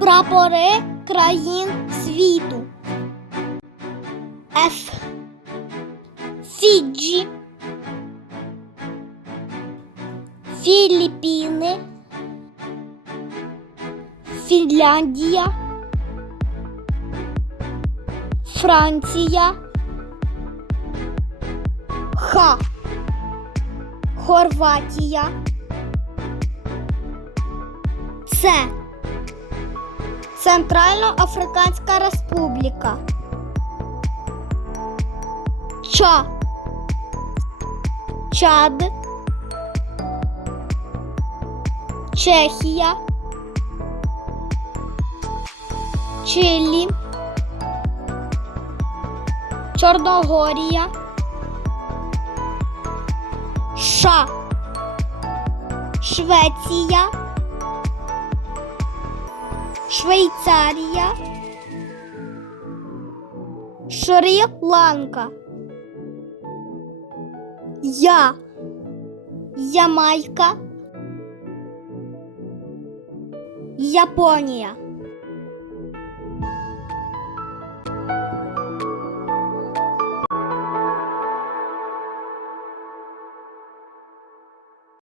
Прапори країн світу. Ф. Фіджі. Філіппіни. Фінляндія. Франція. Х. Хорватія. Це Центральноафриканська Республіка. Ча. Чад. Чехія. Чилі. Чорногорія. США. Швеція. Швейцарія. Шрі-Ланка. Я. Ямайка. Японія.